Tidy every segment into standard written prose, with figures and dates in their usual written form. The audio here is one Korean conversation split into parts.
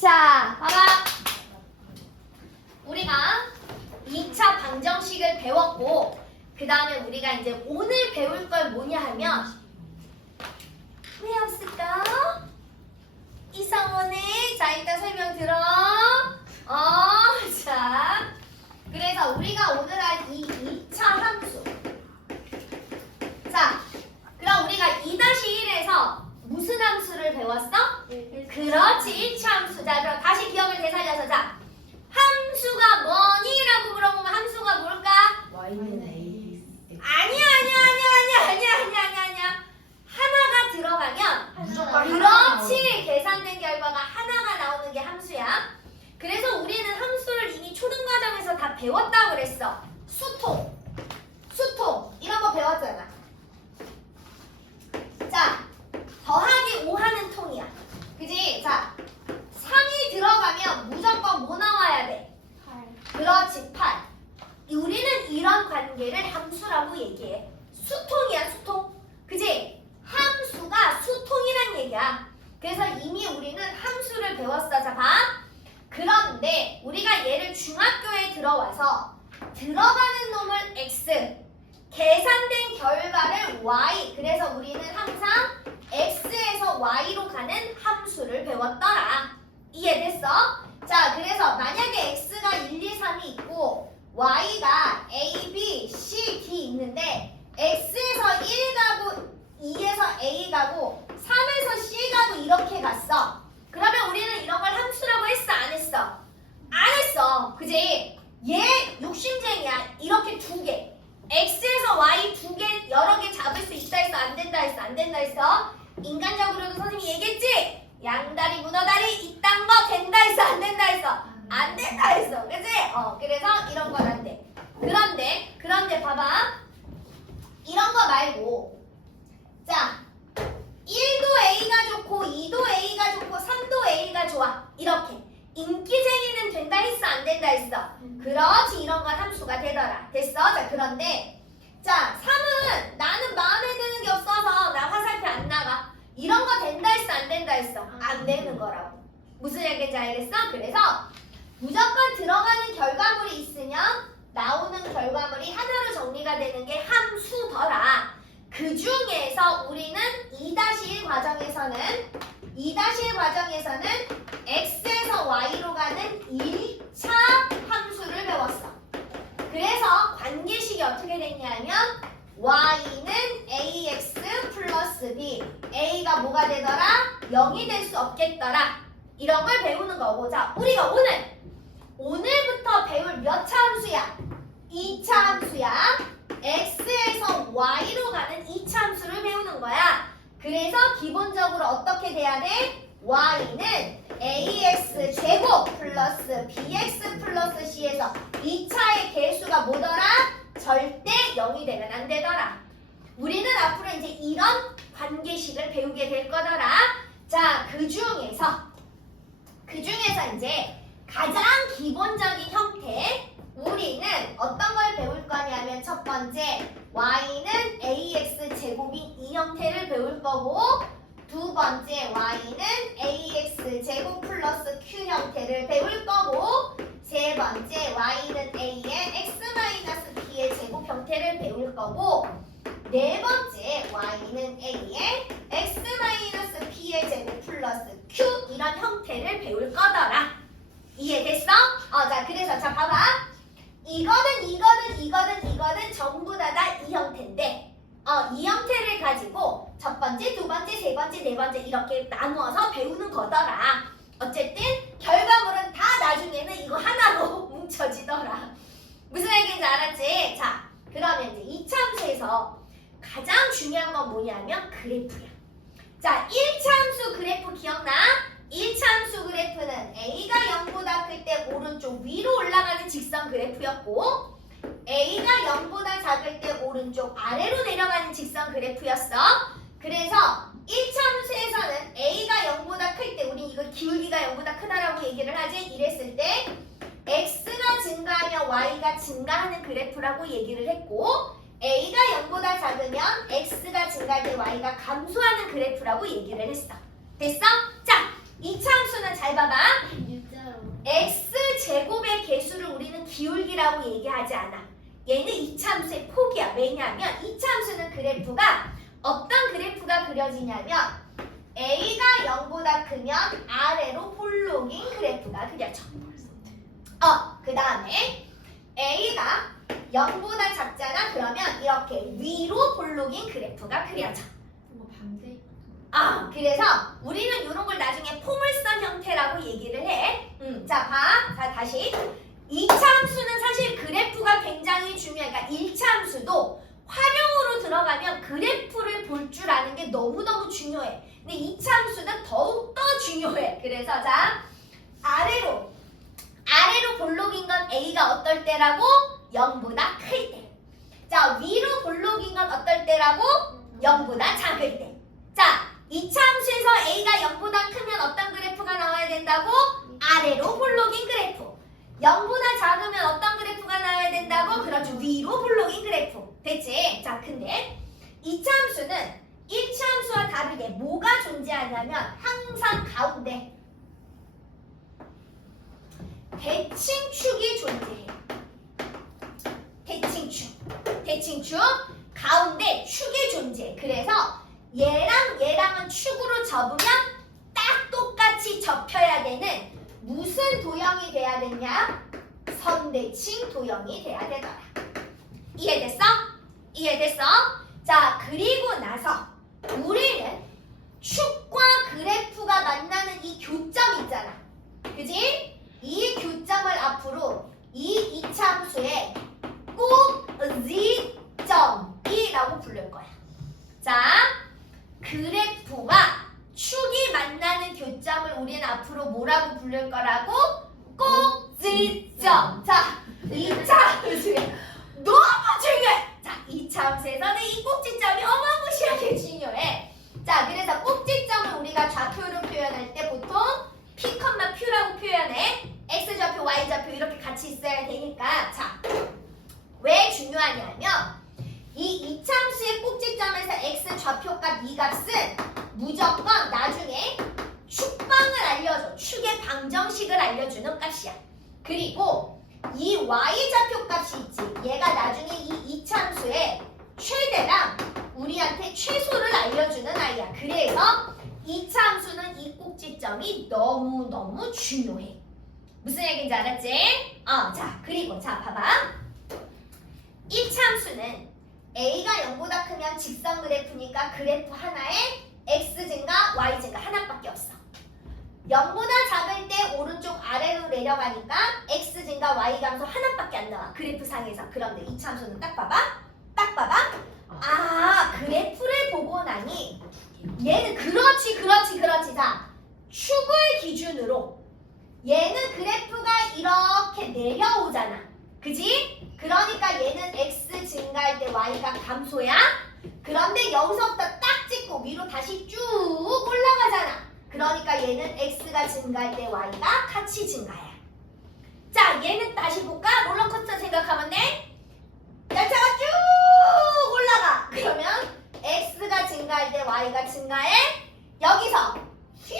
자, 봐봐. 우리가 2차 방정식을 배웠고 그 다음에 우리가 이제 오늘 배울 걸 뭐냐 하면 왜 없을까? 이상원의 자 일단 설명 들어. 자 그래서 우리가 오늘 할 이 2차 함수. 자 그럼 우리가 2-1에서 무슨 함수를 배웠어? 그렇지 1차 함수. 자 그럼 다시 기억을 되살려서 자 함수가 뭐니? 라고 물어보면 함수가 뭘까? y는 a 아니야. 하나가 들어가면 무조건 그렇지 계산된 결과가 하나가 나오는 게 함수야. 그래서 우리는 함수를 이미 초등과정에서 다 배웠다고 그랬어. 수통 이런 거 배웠잖아. 자 더하기 5 하는 통이야. 그지? 자 3이 들어가면 무조건 뭐 나와야 돼? 8. 그렇지 8. 우리는 이런 관계를 함수라고 얘기해. 수통이야 수통. 그지? 함수가 수통이란 얘기야. 그래서 이미 우리는 함수를 배웠어. 자 봐. 그런데 우리가 얘를 중학교에 들어와서 들어가는 놈을 x, 계산된 결과를 y. 그래서 우리는 항상 x에서 y로 가는 함수를 배웠더라. 이해됐어? 자 그래서 만약에 x가 1, 2, 3이 있고 y가 a, b, c, d 있는데 x에서 1 가고 2에서 a 가고 3에서 c 가고 이렇게 갔어. 그러면 우리는 이런 걸 함수라고 했어 안 했어? 안 했어. 그지? 얘 욕심쟁이야. 이렇게 두 개 x에서 y 두 개 여러 개 잡을 수 있다 했어 안 된다 했어? 안 된다 했어? 인간적으로도 선생님이 얘기했지? 양다리 문어다리 이딴 거 된다 했어 안 된다 했어? 안 된다 했어. 그치? 그래서 이런 건 안 돼. 그런데 봐봐. 이런 거 말고 자 1도 A가 좋고 2도 A가 좋고 3도 A가 좋아. 이렇게 인기쟁이는 된다 했어 안 된다 했어? 그렇지 이런 건 함수가 되더라. 됐어? 자 그런데 자 3은 나는 마음에 드는 게 없어서 나 화살표 안 나가. 이런 거 된다 했어 안 된다 했어? 안 되는 거라고. 무슨 얘기인지 알겠어? 그래서 무조건 들어가는 결과물이 있으면 나오는 결과물이 하나로 정리가 되는 게 함수더라. 그 중에서 우리는 2-1 과정에서는 x에서 y로 가는 1차 함수를 배웠어. 그래서 관계식이 어떻게 됐냐면 y는 ax 플러스 b, a가 뭐가 되더라? 0이 될 수 없겠더라. 이런 걸 배우는 거고. 자 우리가 오늘부터 배울 몇 차 함수야? 2차 함수야. x에서 y로 가는 2차 함수를 배우는 거야. 그래서 기본적으로 어떻게 돼야 돼? y는 ax 제곱 플러스 bx 플러스 c에서 2차의 개수가 뭐더라? 절대 0이 되면 안 되더라. 우리는 앞으로 이제 이런 관계식을 배우게 될 거더라. 자, 그 중에서 이제 가장 기본적인 형태 우리는 어떤 걸 배울 거냐면 첫 번째 y는 ax 제곱인 이 형태를 배울 거고 두 번째 y는 ax 제곱 플러스 q 형태를 배울 거고 세 번째 y는 a의 x 마이너스 b의 제곱 형태를 배울 거고 네 번째 y는 a의 x 마이너스 b의 제곱 플러스 q 이런 형태를 배울 거더라. 이해됐어? 자 그래서 자 봐봐. 이거는 전부 다 이 형태인데 이 형태를 가지고 첫 번째, 두 번째, 세 번째, 네 번째 이렇게 나누어서 배우는 거더라. 어쨌든 결과물은 다 나중에는 이거 하나로 뭉쳐지더라. 무슨 얘기인지 알았지? 자 그러면 이제 2차 함수에서 가장 중요한 건 뭐냐면 그래프야. 자 1차 함수 그래프 기억나? 1차 함수 그래프는 a가 0보다 클 때 오른쪽 위로 올라가는 직선 그래프였고 a가 0보다 작을 때 오른쪽 아래로 내려가는 직선 그래프였어. 그래서 1차 함수에서는 a가 0보다 클 때 우린 이걸 기울기가 0보다 크다라고 얘기를 하지. 이랬을 때 x가 증가하면 y가 증가하는 그래프라고 얘기를 했고 a가 0보다 작으면 x가 증가할 때 y가 감소하는 그래프라고 얘기를 했어. 됐어? 자 2차 함수는 잘 봐봐. 비율이라고 얘기하지 않아. 얘는 이차함수의 폭이야. 왜냐하면 이차함수는 그래프가 어떤 그래프가 그려지냐면 A가 0보다 크면 아래로 볼록인 그래프가 그려져. 그 다음에 A가 0보다 작잖아. 그러면 이렇게 위로 볼록인 그래프가 그려져. 뭐 반대? 그래서 우리는 이런 걸 나중에 포물선 형태라고 얘기를 해. 자, 봐. 자, 다시. 2차 함수는 사실 그래프가 굉장히 중요해. 그러니까 1차 함수도 활용으로 들어가면 그래프를 볼 줄 아는 게 너무너무 중요해. 근데 2차 함수는 더욱더 중요해. 그래서 자, 아래로 볼록인 건 A가 어떨 때라고? 0보다 클 때. 자, 위로 볼록인 건 어떨 때라고? 0보다 작을 때. 자, 2차 함수에서 A가 0보다 크면 어떤 그래프가 나와야 된다고? 아래로 볼록인 그래프. 0보다 작으면 어떤 그래프가 나와야 된다고? 그렇죠. 위로 볼록인 그래프. 됐지? 자, 근데 2차 함수는 1차 함수와 다르게 뭐가 존재하냐면 항상 가운데 대칭축이 존재해. 대칭축 가운데 축이 존재해. 그래서 얘랑은 축으로 접으면 딱 똑같이 접혀야 되는 무슨 도형이 돼야 되냐? 선대칭 도형이 돼야 되더라. 이해됐어? 자, 그리고 나서 우리는 축과 그래프가 만나는 이 교점 있잖아. 그지? 이 교점을 앞으로 이 2차 함수의 꼭지점이라고 부를 거야. 자, 그래프와 축이 만나는 교점을 우리는 앞으로 뭐라고 부를 거라고? 꼭지점. 자, 2차 함수에 너무 중요해. 자, 2차 함수에서는 이 꼭지점이 어마무시하게 중요해. 자, 그래서 꼭지점을 우리가 좌표로 표현할 때 보통 P, Q라고 표현해. X좌표, Y좌표 이렇게 같이 있어야 되니까. 자, 왜 중요하냐면 이 2차 함수의 꼭지점에서 X 좌표값 이 값은 무조건 나중에 축방을 알려줘. 축의 방정식을 알려주는 값이야. 그리고 이 Y좌표 값이 있지. 얘가 나중에 이 2차 함수의 최대랑 우리한테 최소를 알려주는 아이야. 그래서 2차 함수는 이 꼭지점이 너무너무 중요해. 무슨 얘기인지 알았지? 자, 그리고 자, 봐봐. 1차 함수는 A가 0보다 크면 직선 그래프니까 그래프 하나에 X 증가, Y 증가 하나밖에 없어. 0보다 작을 때 오른쪽 아래로 내려가니까 X 증가, Y 감소 하나밖에 안 나와. 그래프 상에서. 그런데 2차 함수는 딱 봐봐. 그래프를 보고 나니 얘는 그렇지. 자, 축을 기준으로 얘는 그래프가 이렇게 내려오잖아. 그지? 그러니까 얘는 X 증가할 때 Y가 감소야. 그런데 여기서부터 딱 찍고 위로 다시 쭉 올라가잖아. 그러니까 얘는 X가 증가할 때 Y가 같이 증가해. 자, 얘는 다시 볼까? 롤러코스터 생각하면 돼. 열차가 쭉 올라가. 그러면 X가 증가할 때 Y가 증가해. 여기서 쭉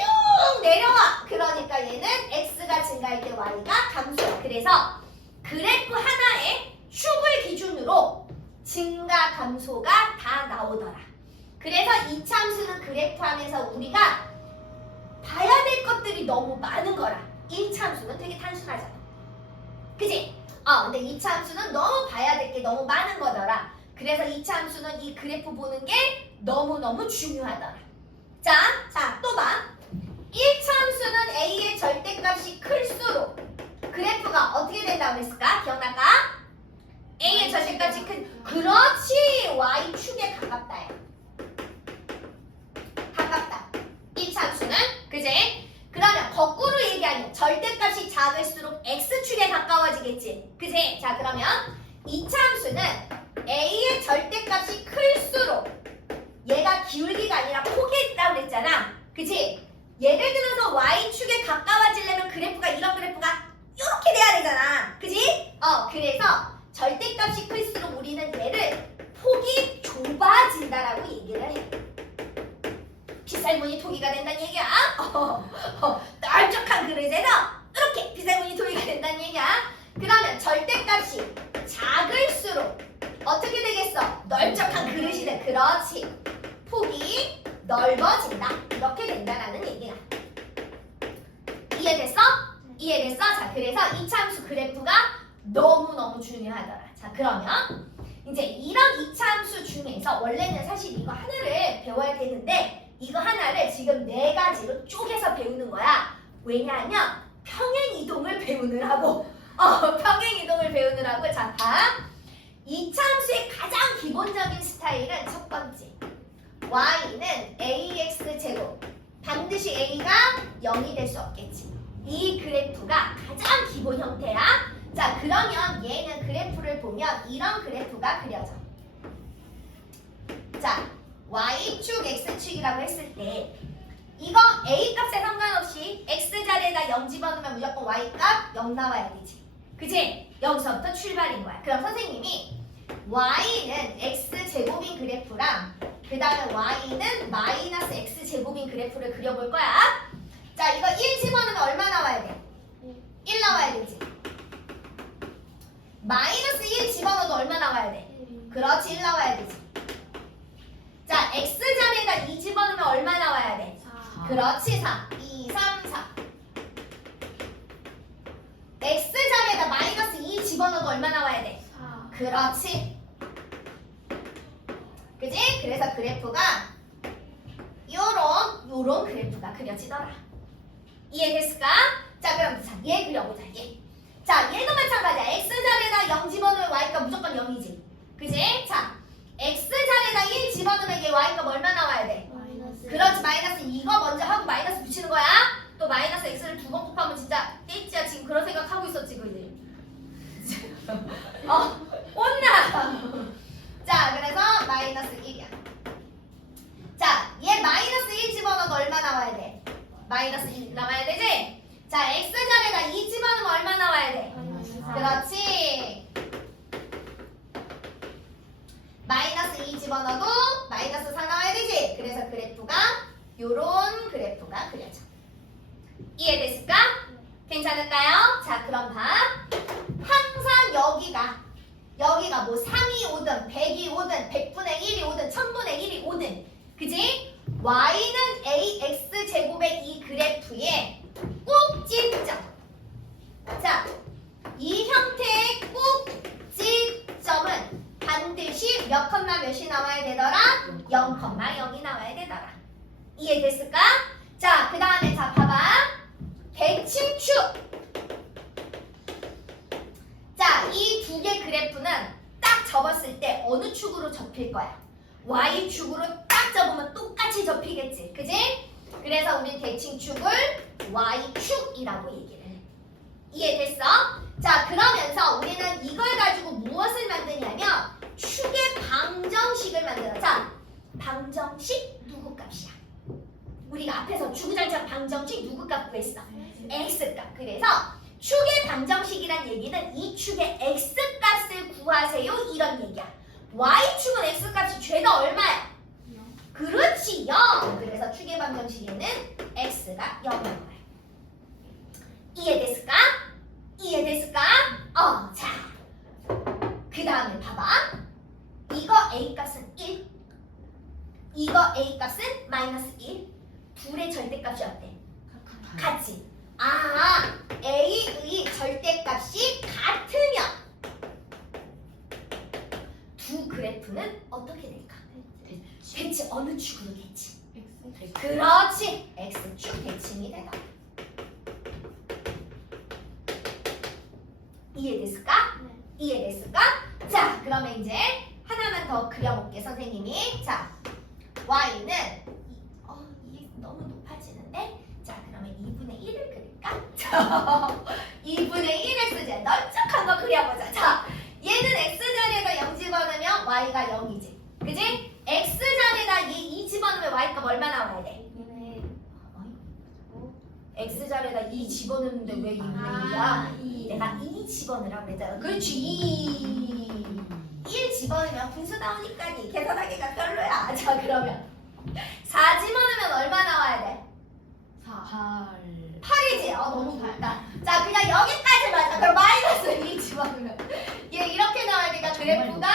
내려와. 그러니까 얘는 X가 증가할 때 Y가 감소해. 그래서 그래프 하나에 축을 기준으로 증가, 감소가 다 나오더라. 그래서 2차 함수는 그래프 안에서 우리가 봐야 될 것들이 너무 많은 거라. 1차 함수는 되게 단순하잖아. 그치? 근데 2차 함수는 너무 봐야 될 게 너무 많은 거더라. 그래서 2차 함수는 이 그래프 보는 게 너무너무 중요하더라. 자, 또 봐. 1차 함수는 A의 절대값이 클수록 그래프가 어떻게 된다고 그랬을까? 기억날까? A의 절대값이 그렇지! Y축에 가깝다. 가깝다. 1차 함수는. 그지? 그러면 거꾸로 얘기하면 절대값이 작을수록 X축에 가까워지겠지. 그지? 자, 그러면 2차 함수는 A의 절대값이 클수록 얘가 기울기가 아니라 폭이 있다고 그랬잖아. 그치? 예를 들어서 Y축에 가까워지려면 그래프가 이런 그래프가 이렇게 돼야 되잖아. 그지? 그래서 절대값이 클수록 우리는 얘를 폭이 좁아진다라고 얘기를 해. 빗살무늬 토기가 된다는 얘기야. 넓적한 그릇에서 이렇게 빗살무늬 토기가 된다는 얘기야. 그러면 절대값이 이해됐어? 이해됐어? 자, 그래서 이차함수 그래프가 너무너무 중요하더라. 자, 그러면 이제 이런 이차함수 중에서 원래는 사실 이거 하나를 배워야 되는데 이거 하나를 지금 4가지로 쪼개서 배우는 거야. 왜냐하면 평행이동을 배우느라고. 평행이동을 배우느라고. 자, 봐. 이차함수의 가장 기본적인 스타일은 첫 번째. y는 ax제곱. 반드시 a가 0이 될 수 없겠지. 이 그래프가 가장 기본 형태야. 자, 그러면 얘는 그래프를 보면 이런 그래프가 그려져. 자, y축, x축이라고 했을 때 이거 a 값에 상관없이 x 자리에다 0 집어넣으면 무조건 y 값 0 나와야 되지. 그치? 여기서부터 출발인 거야. 그럼 선생님이 y는 x제곱인 그래프랑 그 다음에 y는 마이너스 x제곱인 그래프를 그려볼 거야. 자, 이거 1 집어넣으면 얼마 나와야 돼? 1 나와야 되지. 마이너스 1 집어넣어도 얼마 나와야 돼? 그렇지, 1 나와야 되지. 자, x 자리에다 2 집어넣으면 얼마 나와야 돼? 4. 그렇지, 4. 2, 3, 4. x 자리에다 마이너스 2 집어넣어도 얼마 나와야 돼? 4. 그렇지. 그지? 그래서 그래프가 요런 그래프가 그려지더라. 이해됐을까? 자, 그럼 자, 얘 그려보자. 얘. 자, 얘도 마찬가지야. x 자리에다 0 집어넣으면 y가 무조건 0이지. 그지? 자, x 자리에다 1 집어넣으면 얘 y가 얼마 나와야 돼? 마이너스. 그렇지, 마이너스 이거 먼저 하고 마이너스 붙이는 거야. 또 마이너스 x를 2번 곱하면 진짜 떼지야. 지금 그런 생각하고 있었지, 그지? 혼나. 자, 그래서 마이너스 1이야. 자, 얘 마이너스 1 집어넣어도 얼마 나와야 돼? 마이너스 1 나와야 되지? 자, x 자리에다 2 집어넣으면 얼마 나와야 돼? 마이너스 4. 그렇지. 마이너스 2 집어넣어도 마이너스 4 나와야 되지? 그래서 그래프가 요런 그래프가 그려져. 이해됐을까? 괜찮을까요? 자, 그럼 봐. 항상 여기가 뭐 3이 오든 100이 오든 100분의 1이 오든 1000분의 1이 오든 그지? y는 ax제곱의 이 그래프의 꼭지점. 자, 이 형태의 꼭지점은 반드시 몇 컴마 몇이 나와야 되더라? 0,0이 나와야 되더라. 이해됐을까? 자, 그 다음에 자 봐봐. 대칭축. 자, 이 두 개 그래프는 딱 접었을 때 어느 축으로 접힐 거야? y축으로 딱 접으면 똑같이 접히겠지. 그지? 그래서 우린 대칭축을 y축이라고 얘기를 해. 이해됐어? 자, 그러면서 우리는 이걸 가지고 무엇을 만드냐면 축의 방정식을 만들어. 자, 방정식 누구 값이야? 우리가 앞에서 주구장창 방정식 누구 값 구했어? x값. 그래서 축의 방정식이란 얘기는 이 축의 x값을 구하세요 이런 얘기야. y축은 x값이 죄다 얼마야? 그렇지, 0. 그래서 축의 방정식에는 x가 0인 거야. 이해됐을까? 이해됐을까? 자, 그 다음에 봐봐. 이거 a값은 1, 이거 a값은 마이너스 1. 둘의 절대값이 어때? 같지? a의 절대값이 같으면 두 그래프는 어떻게 될까? 대칭 어느 축으로 대칭? 그렇지, x축 대칭이 되다. 이해됐을까? 이해됐을까? 자, 그러면 이제 하나만 더 그려볼게, 선생님이. 자, y는 이게 너무 높아지는데? 자, 그러면 2분의 1을 그릴까? 자, 2분의 1을 쓰자. 널쩍한 거 그려보자. 자, 얘는 x 자리에다 0 집어넣으면 y가 0이지. 그지? x 자리에다 얘 2 집어넣으면 y값 얼마 나와야 돼? x 자리에다 2 집어넣는데 왜 2분의 1이야? 내가 2 집어넣으라고 그랬잖아. 그렇지, 1 집어넣으면 분수 나오니까 계산하기가 별로야. 자, 그러면 4 집어넣으면 얼마 나와야 돼? 8이지? 너무 밝다. 자, 그냥 여기까지만. 자, 그럼 마이너스 2 집어넣으면 얘 이렇게 나와야 되니까 그래프가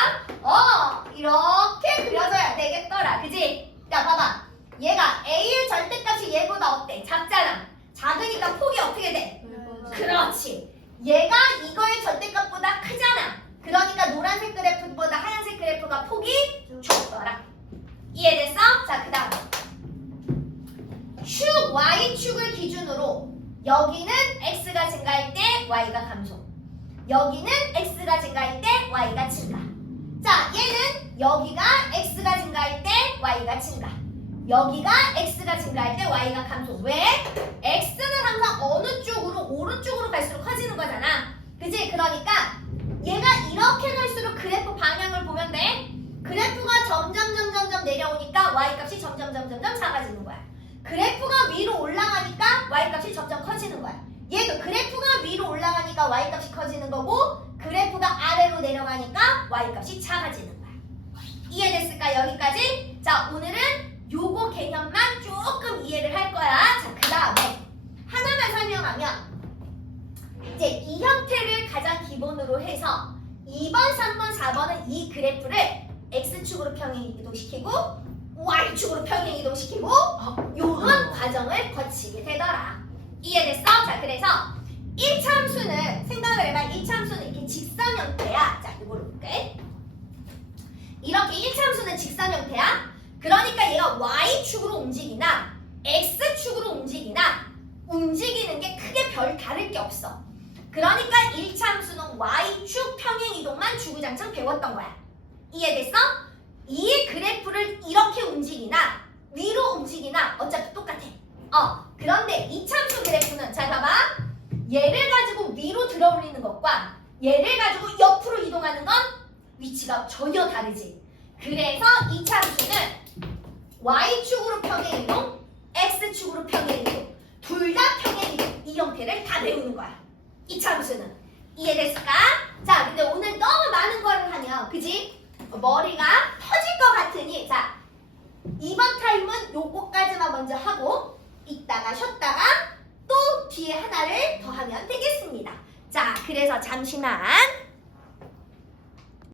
이렇게 그려져야 되겠더라. 그지? 자, 봐봐. 얘가 A의 절대값이 얘보다 어때? 작잖아. 작으니까 폭이 어떻게 돼? 그렇지. 얘가 이거의 절대값보다 크잖아. 그러니까 노란색 그래프보다 하얀색 그래프가 폭이 좁더라. 이해됐어? 자, 그 다음 축 Y축을 기준으로 여기는 X가 증가할 때 Y가 감소, 여기는 X가 증가할 때 Y가 증가. 자, 얘는 여기가 X가 증가할 때 Y가 증가, 여기가 X가 증가할 때 Y가 감소. 왜? X는 항상 어느 쪽으로, 오른쪽으로 갈수록 커지는 거잖아. 그치? 그러니까 얘가 이렇게 갈수록 그래프 방향을 보면 돼. 그래프가 점점 내려오니까 Y값이 점점 작아지는 거야. 그래프가 위로 올라가니까 Y값이 점점 커지는 거야. 얘도 그래프가 위로 올라가니까 Y값이 커지는 거고, 그래프가 아래로 내려가니까 Y값이 작아지는 거야. 이해됐을까? 여기까지? 자, 오늘은 요거 개념만 조금 이해를 할 거야. 자, 그 다음에 하나만 설명하면, 이제 이 형태를 가장 기본으로 해서 2번, 3번, 4번은 이 그래프를 X축으로 평행 이동시키고 Y축으로 평행 이동시키고 요런 과정을 거치게 되더라. 이해됐어? 자, 그래서 1차 함수는 생각을 해봐. 1차 함수는 이렇게 직선 형태야. 자, 이걸로 볼게. 이렇게 1차 함수는 직선 형태야. 그러니까 얘가 Y축으로 움직이나 X축으로 움직이나 움직이는 게 크게 별 다를 게 없어. 그러니까 1차 함수는 Y축 평행 이동만 주구장창 배웠던 거야. 이해됐어? 이 그래프를 이렇게 움직이나 위로 움직이나 어차피 똑같아. 그런데 2차 함수 그래프는, 자, 봐봐. 얘를 가지고 위로 들어 올리는 것과 얘를 가지고 옆으로 이동하는 건 위치가 전혀 다르지. 그래서 2차 함수는 Y축으로 평행 이동, X축으로 평행 이동, 둘 다 평행 이동, 이 형태를 다 배우는 거야. 2차 함수는. 이해됐을까? 자, 근데 오늘 너무 많은 거를 하면, 그지? 머리가 터질 것 같으니, 자, 이번 타임은 요거까지만 먼저 하고 이따가 쉬었다가 또 뒤에 하나를 더 하면 되겠습니다. 자, 그래서 잠시만